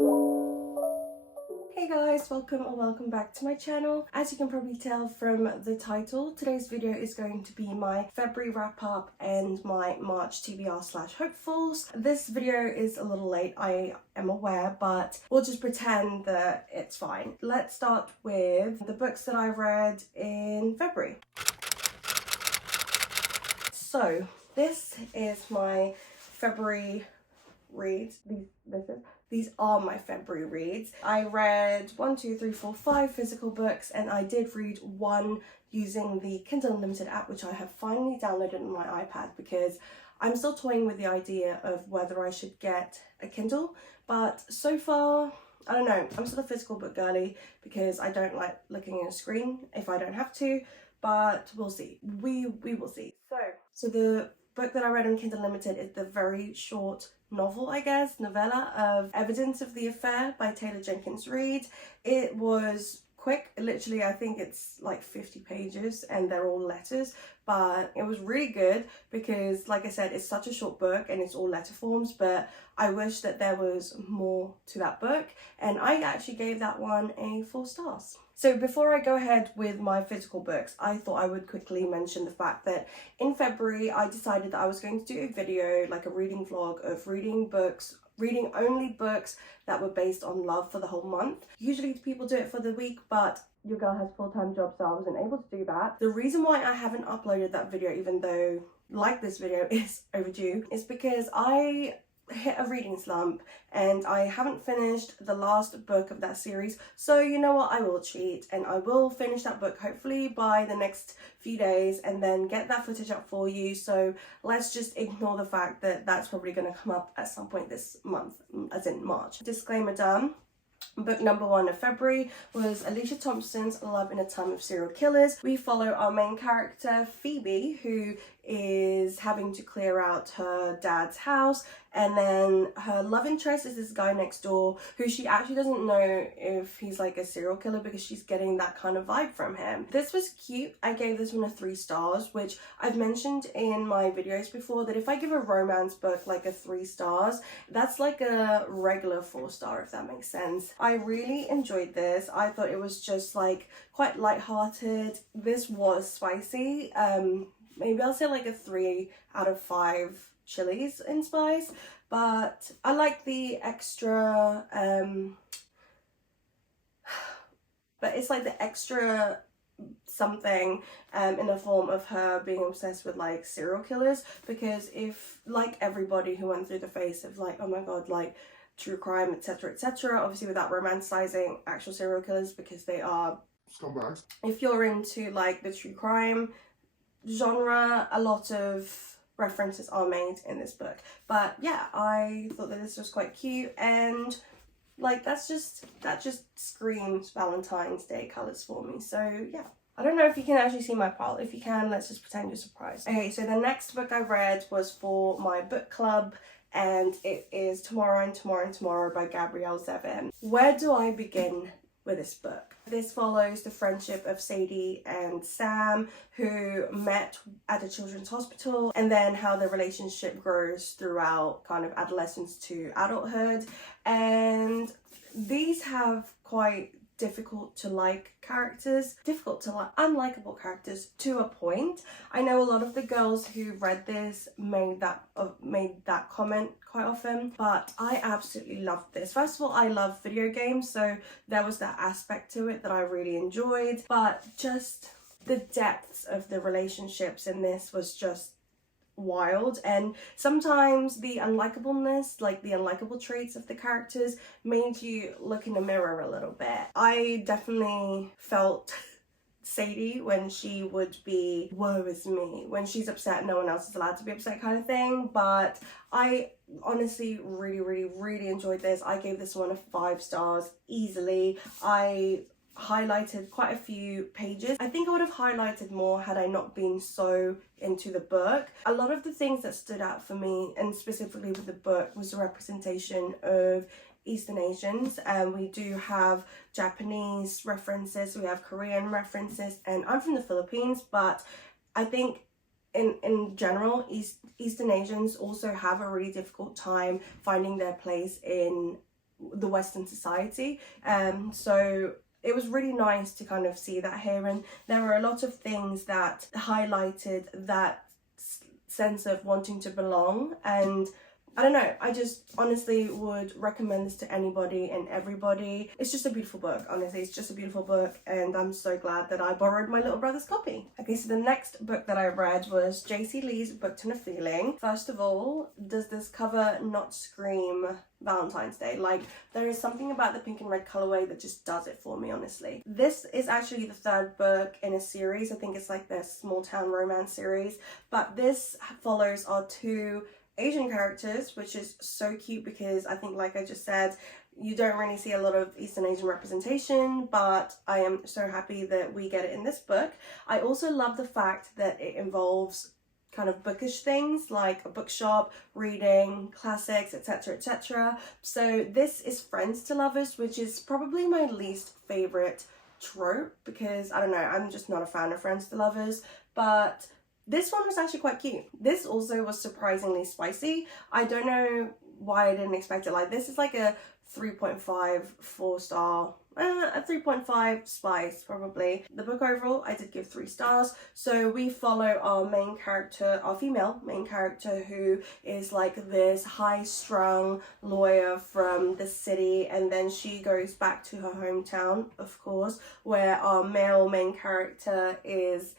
Hey guys, welcome back to my channel. As you can probably tell from the title, today's video is going to be my February wrap up and my March TBR/hopefuls. This video is a little late, I am aware, but we'll just pretend that it's fine. Let's start with the books that I read in February. So this is my February reads. These are my February reads. I read 5 physical books, and I did read one using the Kindle Unlimited app, which I have finally downloaded on my iPad because I'm still toying with the idea of whether I should get a Kindle. But so far, I don't know, I'm still a physical book girly because I don't like looking at a screen if I don't have to, but we'll see. We will see. So the book that I read on Kindle Unlimited is the very short novella of Evidence of the Affair by Taylor Jenkins Reid. It was quick, literally I think it's like 50 pages and they're all letters, but it was really good because, like I said, it's such a short book and it's all letter forms, but I wish that there was more to that book, and I actually gave that one 4 stars. So before I go ahead with my physical books, I thought I would quickly mention the fact that in February I decided that I was going to do a video, like a reading vlog of reading only books that were based on love for the whole month. Usually people do it for the week, but your girl has a full-time job, so I wasn't able to do that. The reason why I haven't uploaded that video, even though like this video is overdue, is because I hit a reading slump and I haven't finished the last book of that series. So you know what, I will cheat and I will finish that book hopefully by the next few days and then get that footage up for you. So let's just ignore the fact that that's probably going to come up at some point this month, as in March. Disclaimer done. Book number 1 of February was Alicia Thompson's Love in a Time of Serial Killers. We follow our main character, Phoebe, who is having to clear out her dad's house, and then her love interest is this guy next door who she actually doesn't know if he's like a serial killer because she's getting that kind of vibe from him. This was cute. I gave this one 3 stars, which I've mentioned in my videos before that if I give a romance book like 3 stars, that's like a regular 4 star, if that makes sense. I really enjoyed this. I thought it was just like quite lighthearted. This was spicy. Maybe I'll say like 3 out of 5 chilies in spice, but I like the extra but it's like the extra something in the form of her being obsessed with like serial killers, because if, like everybody who went through the phase of like, oh my god, like true crime, etc, obviously without romanticizing actual serial killers because they are scumbags. If you're into like the true crime genre, a lot of references are made in this book. But yeah, I thought that this was quite cute, and like that just screams Valentine's Day colours for me. So yeah, I don't know if you can actually see my pile. If you can, let's just pretend you're surprised. Okay, so the next book I read was for my book club, and it is Tomorrow and Tomorrow and Tomorrow by Gabrielle Zevin. Where do I begin with this book? This follows the friendship of Sadie and Sam, who met at a children's hospital, and then how the relationship grows throughout kind of adolescence to adulthood. And these have quite difficult to like characters, unlikable characters to a point. I know a lot of the girls who read this made that comment quite often, but I absolutely loved this. First of all, I love video games, so there was that aspect to it that I really enjoyed, but just the depths of the relationships in this was just wild, and sometimes the unlikableness, like the unlikable traits of the characters, made you look in the mirror a little bit. I definitely felt Sadie when she would be woe is me, when she's upset no one else is allowed to be upset kind of thing. But I honestly really enjoyed this. I gave this one 5 stars easily. I highlighted quite a few pages. I think I would have highlighted more had I not been so into the book. A lot of the things that stood out for me, and specifically with the book, was the representation of Eastern Asians. We do have Japanese references, we have Korean references, and I'm from the Philippines, but I think in general, Eastern Asians also have a really difficult time finding their place in the Western society. So it was really nice to kind of see that here, and there were a lot of things that highlighted that sense of wanting to belong. And I don't know, I just honestly would recommend this to anybody and everybody. It's just a beautiful book, honestly, it's just a beautiful book, and I'm so glad that I borrowed my little brother's copy. Okay, so the next book that I read was JC Lee's Booked on a Feeling. First of all, does this cover not scream Valentine's Day? Like, there is something about the pink and red colorway that just does it for me, honestly. This is actually the third book in a series. I think it's like their small town romance series, but this follows our two Asian characters, which is so cute because I think, like I just said, you don't really see a lot of Eastern Asian representation, but I am so happy that we get it in this book. I also love the fact that it involves kind of bookish things like a bookshop, reading, classics, etc, etc. So this is friends to lovers, which is probably my least favorite trope because, I don't know, I'm just not a fan of friends to lovers, but this one was actually quite cute. This also was surprisingly spicy. I don't know why I didn't expect it. Like, this is like a 3.5 4-star, a 3.5 spice probably. The book overall I did give 3 stars. So we follow our main character, our female main character, who is like this high-strung lawyer from the city, and then she goes back to her hometown, of course, where our male main character is,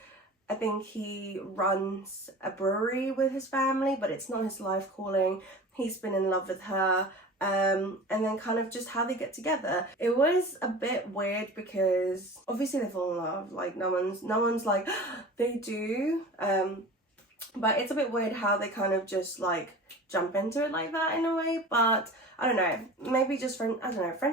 I think he runs a brewery with his family, but it's not his life calling. He's been in love with her, and then kind of just how they get together. It was a bit weird because obviously they fall in love. Like, no one's like they do, but it's a bit weird how they kind of just like jump into it like that in a way. But I don't know, maybe just friends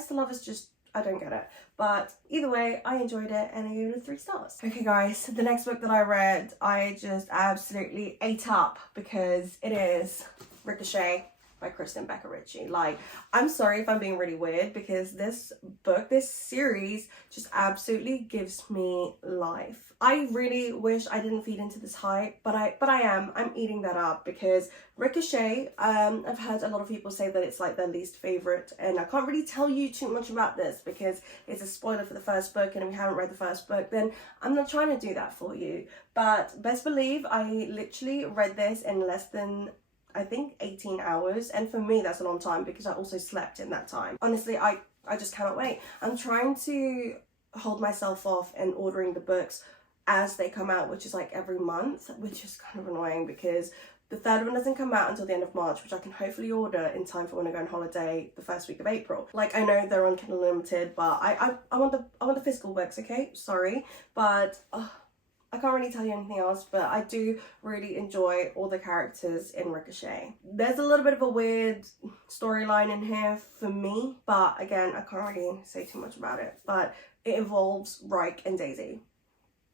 to lovers, just I don't get it. But either way, I enjoyed it and I gave it 3 stars. Okay guys, the next book that I read, I just absolutely ate up because it is Ricochet by Kristen Becker Ritchie. Like, I'm sorry if I'm being really weird because this book, this series just absolutely gives me life. I really wish I didn't feed into this hype, but I am. I'm eating that up because Ricochet, I've heard a lot of people say that it's like their least favorite, and I can't really tell you too much about this because it's a spoiler for the first book, and if you haven't read the first book, then I'm not trying to do that for you. But best believe I literally read this in less than, I think, 18 hours, and for me that's a long time because I also slept in that time. Honestly, I just cannot wait. I'm trying to hold myself off and ordering the books as they come out, which is like every month, which is kind of annoying because the third one doesn't come out until the end of March, which I can hopefully order in time for when I go on holiday the first week of April. Like, I know they're on Kindle Unlimited, but I want the physical books, okay? Sorry, but I can't really tell you anything else, but I do really enjoy all the characters in Ricochet. There's a little bit of a weird storyline in here for me, but again, I can't really say too much about it. But it involves Reich and Daisy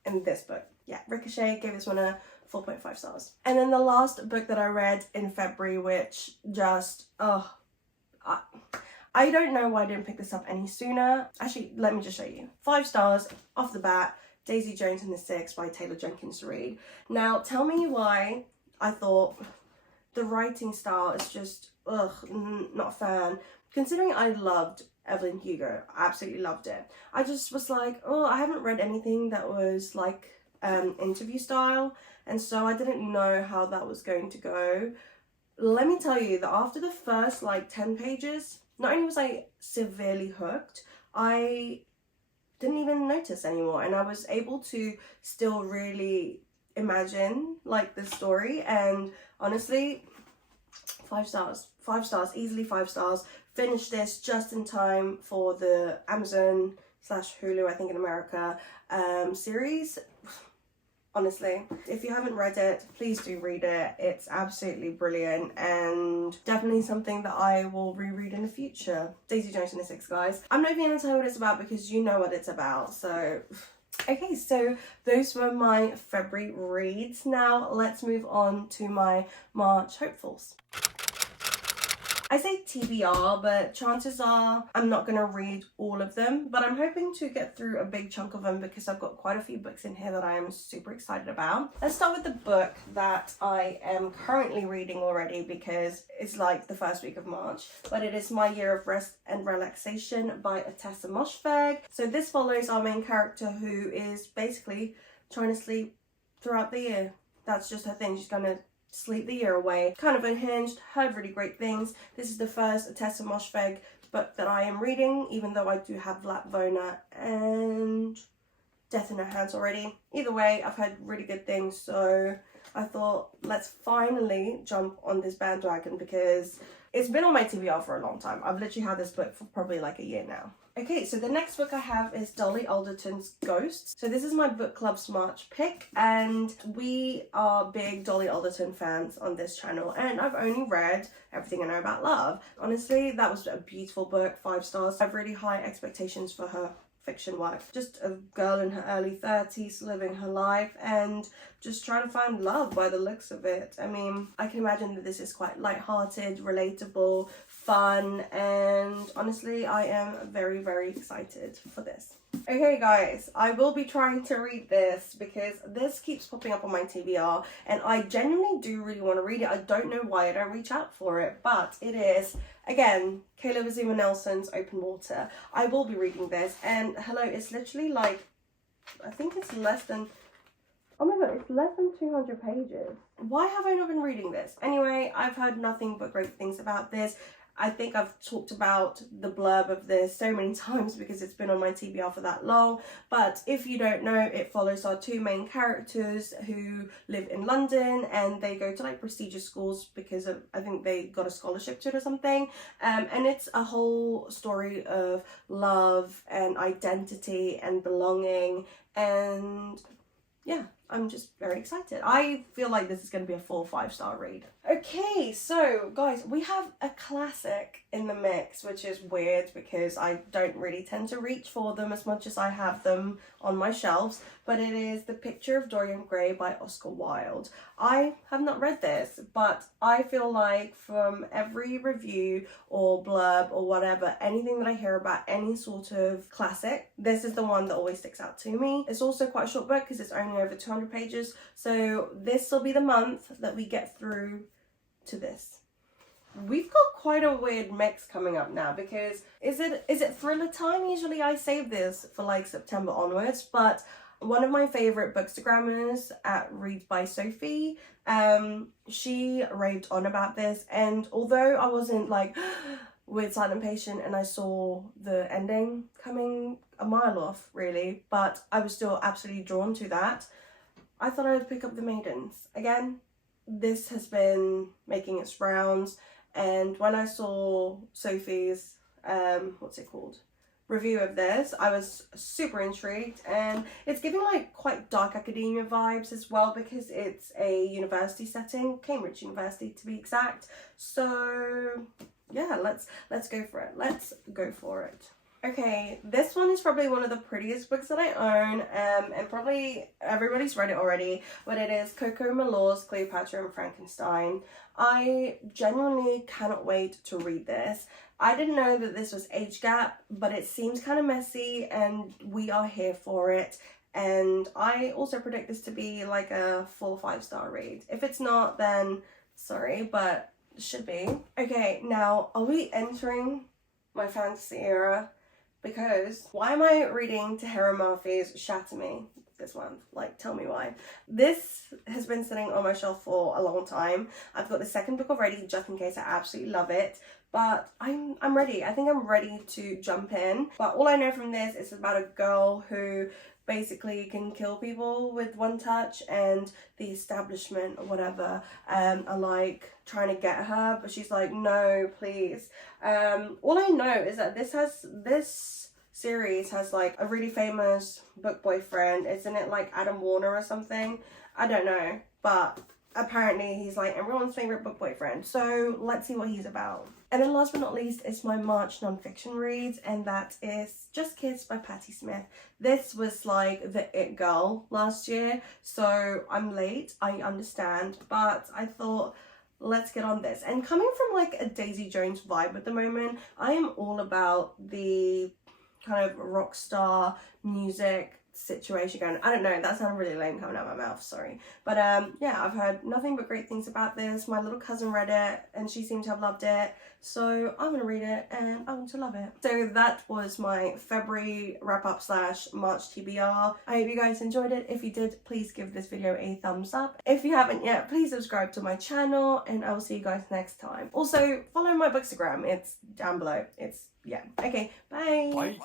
in this book. Yeah, Ricochet, gave this one a 4.5 stars. And then the last book that I read in February, which just, I don't know why I didn't pick this up any sooner. Actually, let me just show you. 5 stars off the bat. Daisy Jones and the Six by Taylor Jenkins Reid. Now, tell me why I thought the writing style is just, not a fan. Considering I loved Evelyn Hugo, I absolutely loved it. I just was like, I haven't read anything that was like interview style, and so I didn't know how that was going to go. Let me tell you that after the first like 10 pages, not only was I severely hooked, I didn't even notice anymore, and I was able to still really imagine like the story. And honestly, 5 stars, easily 5 stars. Finished this just in time for the Amazon/Hulu, I think in America, series. Honestly, if you haven't read it, please do read it. It's absolutely brilliant and definitely something that I will reread in the future. Daisy Jones and the Six, guys. I'm not even gonna tell you what it's about because you know what it's about, so. Okay, so those were my February reads. Now let's move on to my March hopefuls. I say TBR, but chances are I'm not going to read all of them, but I'm hoping to get through a big chunk of them because I've got quite a few books in here that I am super excited about. Let's start with the book that I am currently reading already because it's like the first week of March, but it is My Year of Rest and Relaxation by Tasha. So this follows our main character who is basically trying to sleep throughout the year. That's just her thing. She's gonna sleep the year away. Kind of unhinged, heard really great things. This is the first Tasha book that I am reading, even though I do have Lapvona and Death in Her Hands already. Either way, I've heard really good things, so I thought let's finally jump on this bandwagon because it's been on my TBR for a long time. I've literally had this book for probably like a year now. Okay, so the next book I have is Dolly Alderton's Ghosts. So this is my book club's March pick, and we are big Dolly Alderton fans on this channel, and I've only read Everything I Know About Love. Honestly, that was a beautiful book, 5 stars. I have really high expectations for her fiction work. Just a girl in her early 30s living her life and just trying to find love by the looks of it. I mean, I can imagine that this is quite light-hearted, relatable, fun, and honestly I am very, very excited for this. Okay guys, I will be trying to read this because this keeps popping up on my TBR and I genuinely do really want to read it. I don't know why I don't reach out for it, but it is, again, Caleb Azuma Nelson's Open Water. I will be reading this, and hello, it's literally like, I think it's less than, oh my god, it's less than 200 pages. Why have I not been reading this? Anyway, I've heard nothing but great things about this. I think I've talked about the blurb of this so many times because it's been on my TBR for that long. But if you don't know, it follows our 2 main characters who live in London and they go to like prestigious schools because of, I think they got a scholarship to it or something. And it's a whole story of love and identity and belonging, and yeah, I'm just very excited. I feel like this is going to be a full 5-star read. Okay, so guys, we have a classic in the mix, which is weird because I don't really tend to reach for them as much as I have them on my shelves, but it is The Picture of Dorian Gray by Oscar Wilde. I have not read this, but I feel like from every review or blurb or whatever, anything that I hear about any sort of classic, this is the one that always sticks out to me. It's also quite a short book because it's only over 200 pages, so this will be the month that we get through to this. We've got quite a weird mix coming up now because is it thriller time? Usually I save this for like September onwards, but one of my favorite bookstagrammers at Read by Sophie, she raved on about this, and although I wasn't like with Silent Patient and I saw the ending coming a mile off really, but I was still absolutely drawn to that, I thought I would pick up The Maidens. Again, this has been making its rounds, and when I saw Sophie's review of this, I was super intrigued, and it's giving like quite dark academia vibes as well because it's a university setting, Cambridge University to be exact. So yeah, let's go for it. Let's go for it. Okay, this one is probably one of the prettiest books that I own, and probably everybody's read it already, but it is Coco Mallore's Cleopatra and Frankenstein. I genuinely cannot wait to read this. I didn't know that this was age gap, but it seems kind of messy and we are here for it. And I also predict this to be like a full 5-star read. If it's not, then sorry, but it should be. Okay, now are we entering my fantasy era? Because why am I reading Tahira Murphy's Shatter Me this month? Like, tell me why. This has been sitting on my shelf for a long time. I've got the 2nd book already just in case I absolutely love it. But I'm ready. I think I'm ready to jump in. But all I know from this is about a girl who basically can kill people with one touch, and the establishment or whatever are like trying to get her, but she's like, no, please. All I know is that this series has like a really famous book boyfriend. Isn't it like Adam Warner or something? I don't know, but apparently he's like everyone's favorite book boyfriend, so let's see what he's about. And then last but not least is my March non-fiction reads, and that is Just Kids by Patti Smith. This was like the it girl last year, so I'm late, I understand, but I thought let's get on this. And coming from like a Daisy Jones vibe at the moment, I am all about the kind of rock star music situation going. I don't know, that sounded really lame coming out of my mouth, sorry. But yeah, I've heard nothing but great things about this. My little cousin read it and she seemed to have loved it, so I'm gonna read it and I want to love it. So that was my February wrap up / March TBR. I hope you guys enjoyed it. If you did, please give this video a thumbs up. If you haven't yet, please subscribe to my channel and I will see you guys next time. Also follow my bookstagram, it's down below. It's, yeah, okay, bye.